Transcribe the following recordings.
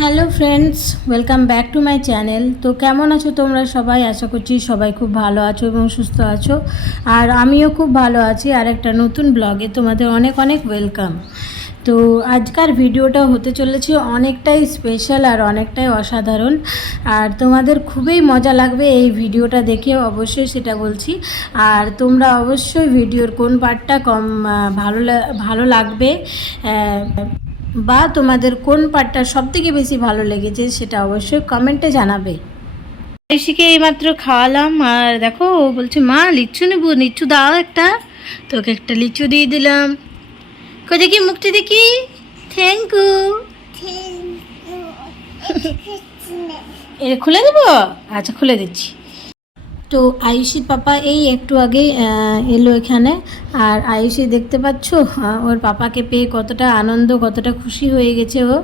Hello friends, welcome back to my channel. তো কেমন আছো তোমরা সবাই? আশা করছি সবাই খুব ভালো আছো এবং সুস্থ আছো। আর আমিও খুব ভালো আছি। আর একটা নতুন ব্লগে তোমাদের অনেক অনেক ওয়েলকাম। তো আজকার ভিডিওটা হতে চলেছে অনেকটাই স্পেশাল আর অনেকটাই অসাধারণ। আর তোমাদের খুবই মজা লাগবে এই ভিডিওটা দেখে অবশ্যই সেটা বলছি। আর তোমরা অবশ্যই ভিডিওর কোন পার্টটা কম ভালো ভালো লাগবে বা তোমাদের কোন পার্টটা সব থেকে বেশি ভালো লেগেছে সেটা অবশ্যই কমেন্টে জানাবে। ঋষিকে এইমাত্র খাওয়ালাম আর দেখো ও বলছে মা লিচু নেব লিচু দাও একটা। তোকে একটা লিচু দিয়ে দিলাম। কো দেখি মুখটি দেখি। থ্যাংক ইউ এ খুলে দেবো? আচ্ছা খুলে দিচ্ছি। তো আয়ুষির পাপা এই একটু আগে এলো এখানে। আর আয়ুষি দেখতে পাচ্ছ? ওর পাপাকে পেয়ে কতটা আনন্দ, কতটা খুশি হয়ে গেছে ও।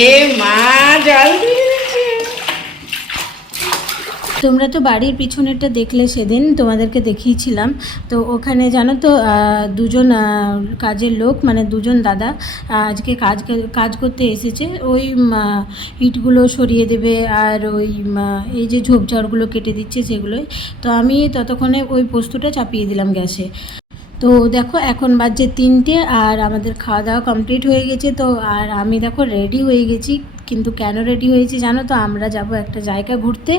এ মা জল তোমরা তো বাড়ির পিছনেরটা দেখলে সেদিন, তোমাদেরকে দেখিয়েছিলাম। তো ওখানে জানো তো দুজন কাজের লোক মানে দুজন দাদা আজকে কাজ কাজ করতে এসেছে। ওই ইটগুলো সরিয়ে দেবে আর ওই এই যে ঝোপঝাড়গুলো কেটে দিচ্ছে সেগুলোই। তো আমি ততক্ষণে ওই পোস্তটা চাপিয়ে দিলাম গ্যাসে। তো দেখো, এখন বাজছে তিনটে আর আমাদের খাওয়া দাওয়া কমপ্লিট হয়ে গেছে। তো আর আমি দেখো রেডি হয়ে গেছি। কিন্তু কেন রেডি হয়েছি জানো তো? আমরা যাব একটা জায়গা ঘুরতে।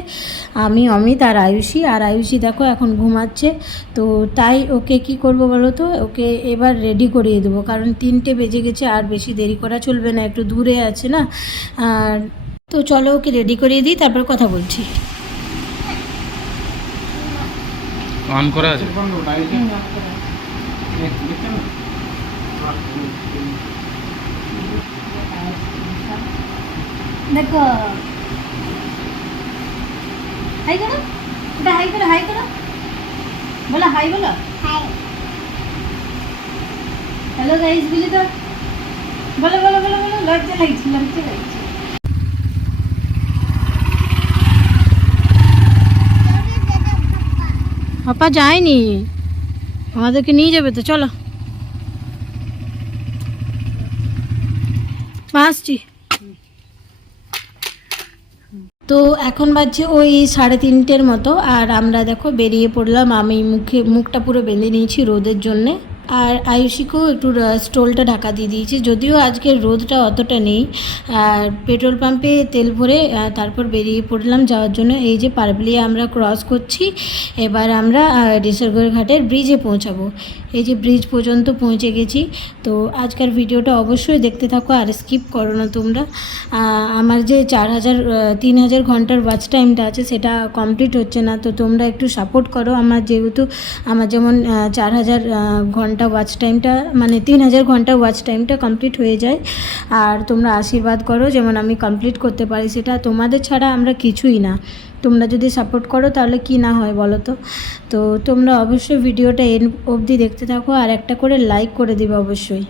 আমি অমিত আর আয়ুষী। আর আয়ুষী দেখো এখন ঘুমাচ্ছে। তো তাই ওকে কি করব বলো তো? ওকে এবার রেডি করিয়ে দেবো। কারণ তিনটে বেজে গেছে আর বেশি দেরি করা চলবে না। একটু দূরে আছে না? আর তো চলো ওকে রেডি করিয়ে দিই তারপর কথা বলছি। অন করা আছে? দেখো হাই করো এটা হাই করো হাই করো বলো হাই বলো হ্যালো গাইস বলি তো বলো বলো বলো বলো লজ্জা লাগছে লজ্জা লাগছে পাপা যায়নি আমাদেরকে নিয়ে যাবে তো চলো মা আসছি তো এখন বাজছে ওই সাড়ে তিনটের মতো, আর আমরা দেখো বেরিয়ে পড়লাম, আমি মুখে, মুখটা পুরো বেঁধে নিয়েছি রোদের জন্যে। আর আয়ুষিকেও একটু স্টোলটা ঢাকা দিয়ে দিয়েছি। যদিও আজকে রোদটা অতটা নেই আর পেট্রোল পাম্পে তেল ভরে তারপর বেরিয়ে পড়লাম যাওয়ার জন্য। এই যে পারবলিয়া আমরা ক্রস করছি এবার আমরা ডিসেরগড় ঘাটের ব্রিজে পৌঁছাবো। এই যে ব্রিজ পর্যন্ত পৌঁছে গেছি। তো আজকের ভিডিওটা অবশ্যই দেখতে থাকো আর স্কিপ করো না তোমরা। আমার যে চার হাজার তিন হাজার ঘণ্টার ওয়াচ টাইমটা আছে সেটা কমপ্লিট হচ্ছে না। তো তোমরা একটু সাপোর্ট করো। আমার যেহেতু আমার যেমন চার হাজার আহ, ঘণ্টা ওয়াচ টাইমটা মানে তিন হাজার ঘণ্টা ওয়াচ টাইমটা কমপ্লিট হয়ে যায়। আর তোমরা আশীর্বাদ করো, যেমন আমি কমপ্লিট করতে পারি সেটা। তোমাদের ছাড়া আমরা কিছুই না। তোমরা যদি সাপোর্ট করো, তাহলে কি না হয় বলো তো? তো তোমরা অবশ্যই ভিডিওটা এন অবধি দেখতে থাকো, আর একটা করে লাইক করে দিবে অবশ্যই।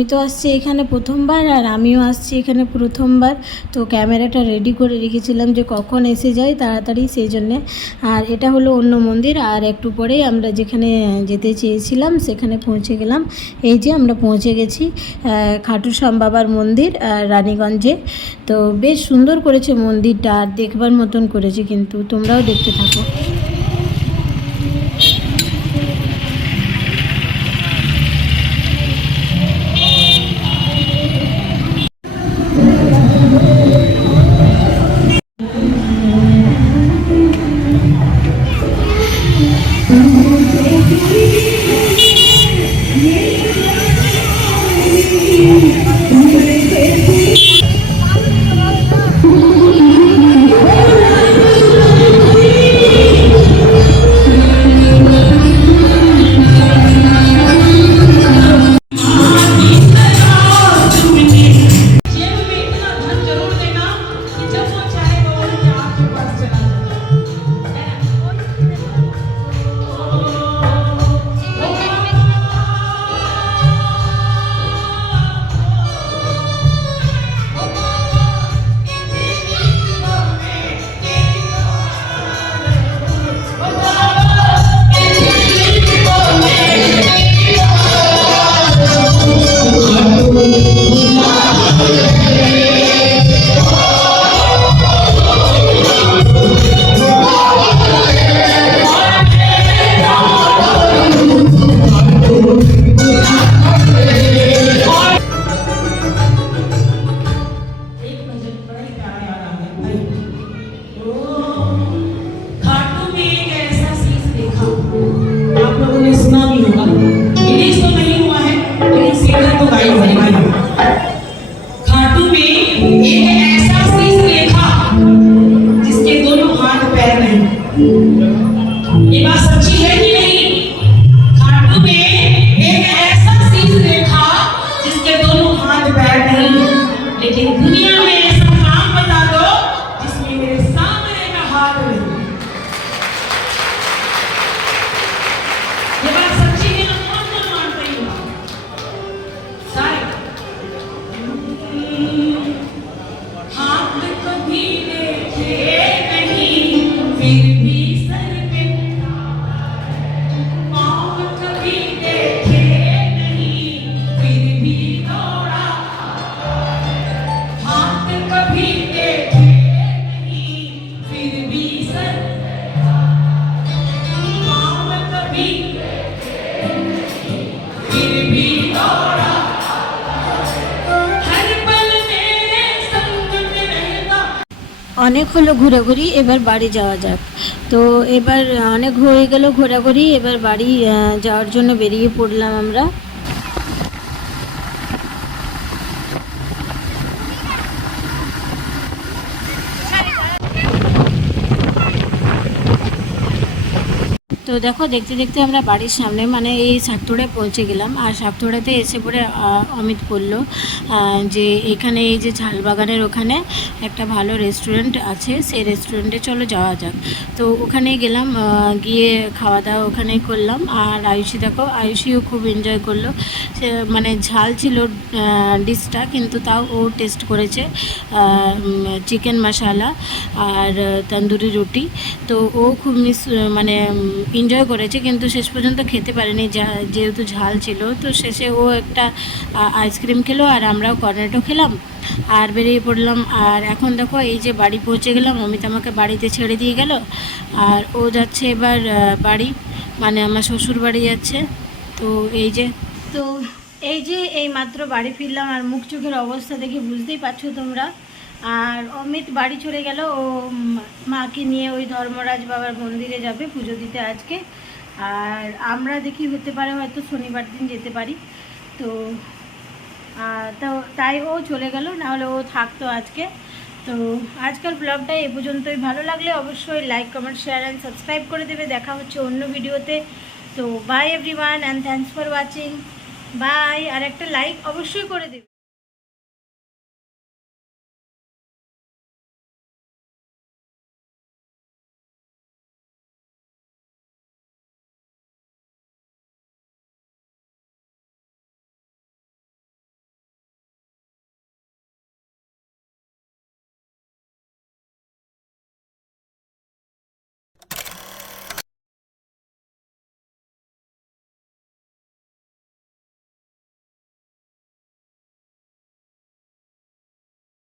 আর তো আসছি এখানে প্রথমবার আর আমিও আসছি এখানে প্রথমবার। তো ক্যামেরাটা রেডি করে রেখেছিলাম যে কখন এসে যাই তাড়াতাড়ি সেই জন্যে। আর এটা হলো অন্য মন্দির আর একটু পরেই আমরা যেখানে যেতে চেয়েছিলাম সেখানে পৌঁছে গেলাম। এই যে আমরা পৌঁছে গেছি খাটু শ্যাম বাবার মন্দির রানীগঞ্জে। তো বেশ সুন্দর করেছে মন্দিরটা আর দেখবার মতন করেছে কিন্তু তোমরাও দেখতে থাকো। অনেক হলো ঘোরাঘুরি, এবার বাড়ি যাওয়া যাক। তো এবার অনেক হয়ে গেল ঘোরাঘুরি, এবার বাড়ি যাওয়ার জন্য বেরিয়ে পড়লাম আমরা। তো দেখো, দেখতে দেখতে আমরা বাড়ির সামনে মানে এই সাকথোড়ে পৌঁছে গেলাম। আর সাকথোড়াতে এসে পরে অমিত বলল যে এখানে এই যে ঝালবাগানের ওখানে একটা ভালো রেস্টুরেন্ট আছে, সেই রেস্টুরেন্টে চলো যাওয়া যাক। তো ওখানেই গেলাম গিয়ে খাওয়া দাওয়া ওখানেই করলাম। আর আয়ুষি দেখো, আয়ুষিও খুব এনজয় করল। সে মানে ঝাল ছিল ডিশটা, কিন্তু তাও ও টেস্ট করেছে চিকেন মশালা আর তন্দুরি রুটি। তো ও খুব মিস মানে এনজয় করেছে, কিন্তু শেষ পর্যন্ত খেতে পারেনি। যেহেতু ঝাল ছিল, তো শেষে ও একটা আইসক্রিম খেলো আর আমরাও কর্নেটো খেলাম। আর বেরিয়ে পড়লাম, আর এখন দেখো এই যে বাড়ি পৌঁছে গেলাম, অমিত আমাকে বাড়িতে ছেড়ে দিয়ে গেল। আর ও যাচ্ছে এবার বাড়ি মানে আমার শ্বশুর বাড়ি যাচ্ছে। তো এই যে, তো এই যে এই মাত্র বাড়ি ফিরলাম আর মুখ চোখের অবস্থা দেখে বুঝতেই পারছ তোমরা। আর অমিত বাড়ি চলে গেল ও মাকে নিয়ে ওই ধর্মরাজ বাবার মন্দিরে যাবে পুজো দিতে আজকে। আর আমরা দেখি হতে পারে হয়তো শনিবার দিন যেতে পারি। তো আহ, তো তাই ও চলে গেল নাহলে ও থাকতো আজকে। তো আজকাল ব্লগটা এ পর্যন্তই। ভালো লাগলে অবশ্যই like comment share and subscribe করে দেবে। দেখা হচ্ছে অন্য ভিডিওতে। তো bye everyone and thanks for watching bye আর একটা লাইক অবশ্যই করে দেবে।